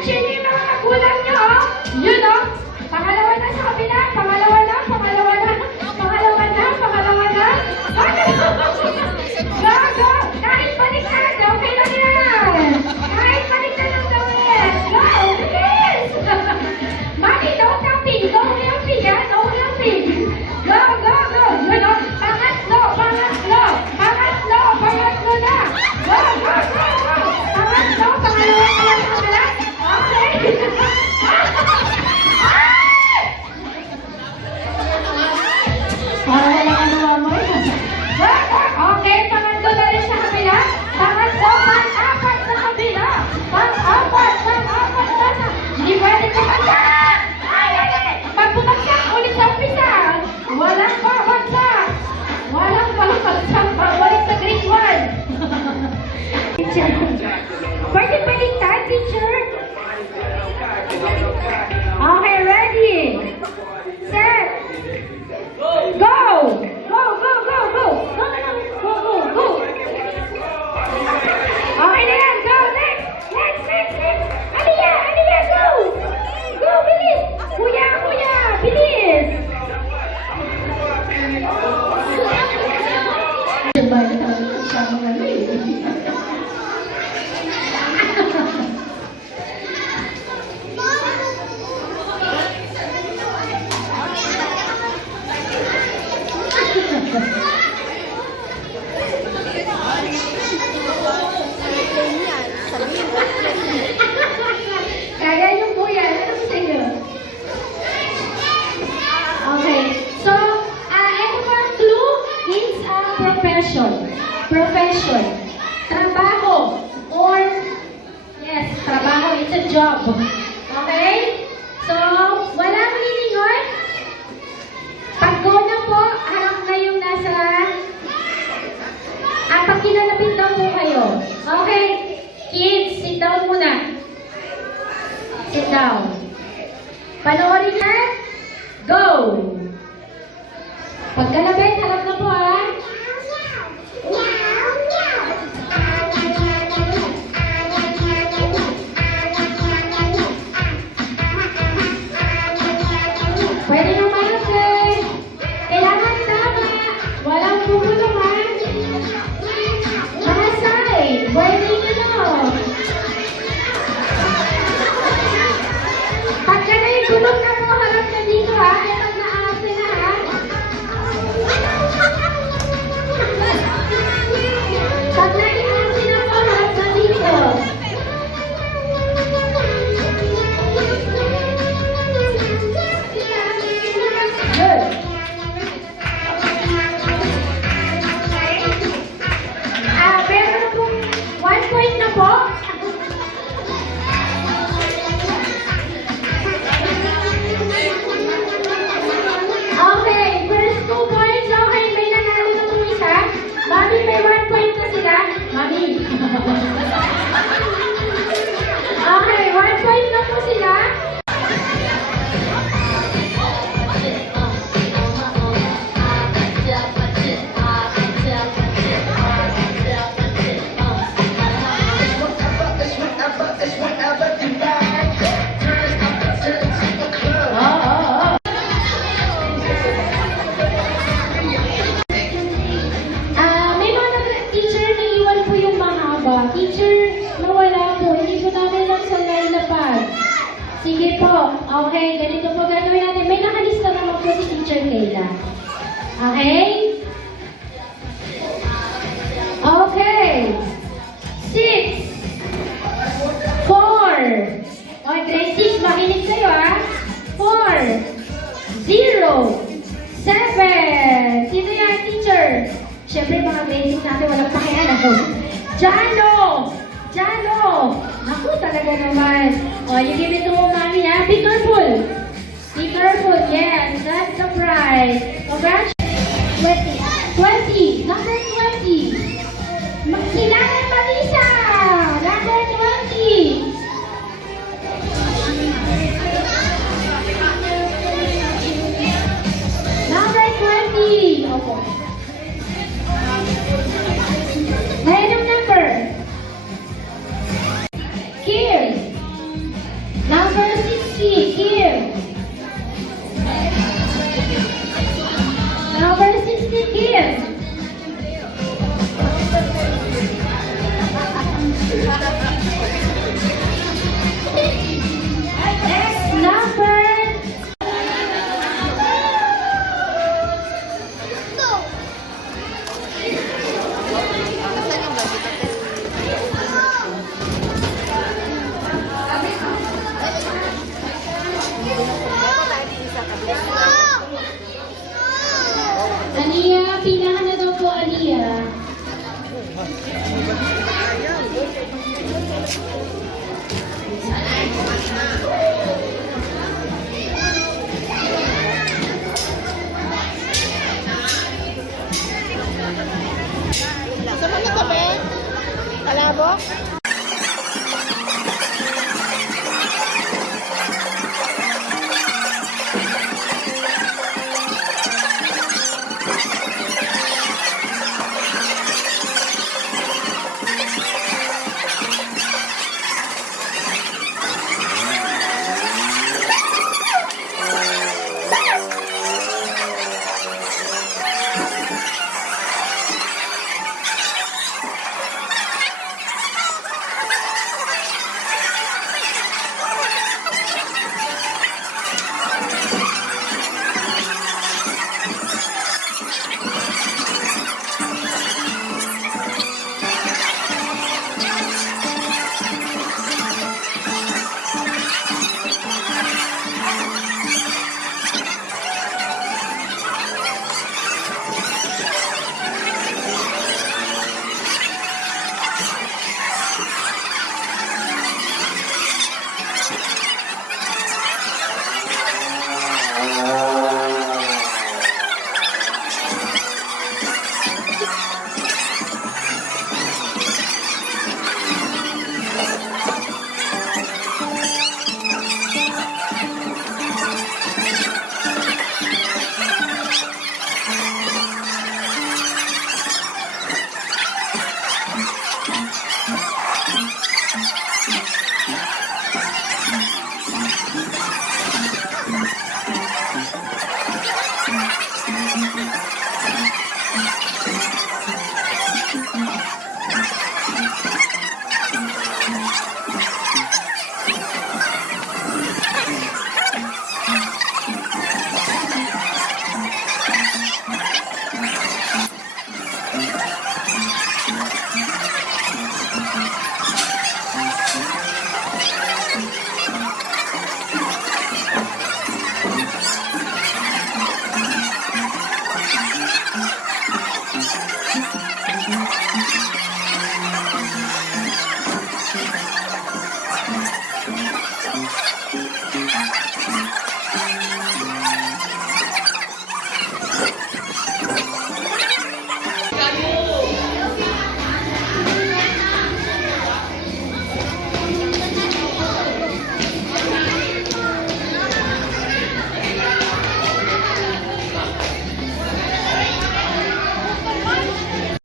Share niyo yung mga kagulang niyo, oh. Yun, oh. Pangalawa na sa kabila. Pangalawa na. Pangalawa na. Pangalawa na. Pangalawa na. Go, go. Kahit baliktad, okay lang yan. Kahit baliktad ang gawin. Go, bilis. Mami, no tapping. No helping, ha? No helping. Go, go, go. Yun, oh. Pangatlo, pangatlo. Pangatlo, pangatlo na. Go, go, go, go. Pangatlo, pangalawa na lang sa kabila. Okay. Para lang ano mo yan. Okay, pangatlo na rin sa kabila. Pangatlo, pang-apat sa kabila. Pang-apat na. Hindi pwede bumagsak. Pag bumagsak, ulit sa umpisa. Walang babagsak. Walang babagsak. Balik sa grade 1. Teacher. Pwede baliktad, teacher. Okay, ready. Set. Go! Go, go, go, go! Go, go, go, go! Okay na yan! Go! Next! Next, next, next! Aliyah! Aliyah! Go! Go! Bilis! Kuya! Kuya! Bilis! Kaya yung kuya, ano sa inyo? Okay, so, ito po ang clue is profession. Profession. Trabaho. Or, yes, trabaho, it's a job. Okay? So, walang lilingon. Pag go na po, harap na yung nasa, pag kinalapit na po kayo. Okay? Kids, sit down muna. Sit down. Panoorin na. Go! Pagkalapit, harap na po, ha? Pwede nyo malapit. Kailangan tama. Walang pupulong, ha? Mga side. Pwede nyo. Pagka na yung gulong na po, harap na dito, ha? Ay, pag naaasin na, ha? Pag naiaasin na po, harap na dito. Good. Meron po, 1 point na po. Okay, first 2 points. Okay, may nanalo na po isa. Mami, may 1 point na sila. Mami. Okay, 1 point na po sila. May mga teacher na iwan po yung mahaba. Teacher, nawala po. Hindi po namin lang sa lalapad. Sige po. Okay, ganito po gagawin natin. May nakalista naman po si Teacher Kayla. Okay? Okay. 6. 4. Okay, grade 6. Makinig kayo, ha? 4. 0. 7. Sino yan, teacher? Siyempre, mga grade 6 natin walang pakihan ako. Jano! Jano! Ako talaga naman. O, you give it to mommy, ha? Be careful. Be careful, yes. That's the prize. Congratulations. 20. Number 20. Kailangan Marisa. Number 20. Number 20. Opo. Ngayon ang number. Kim.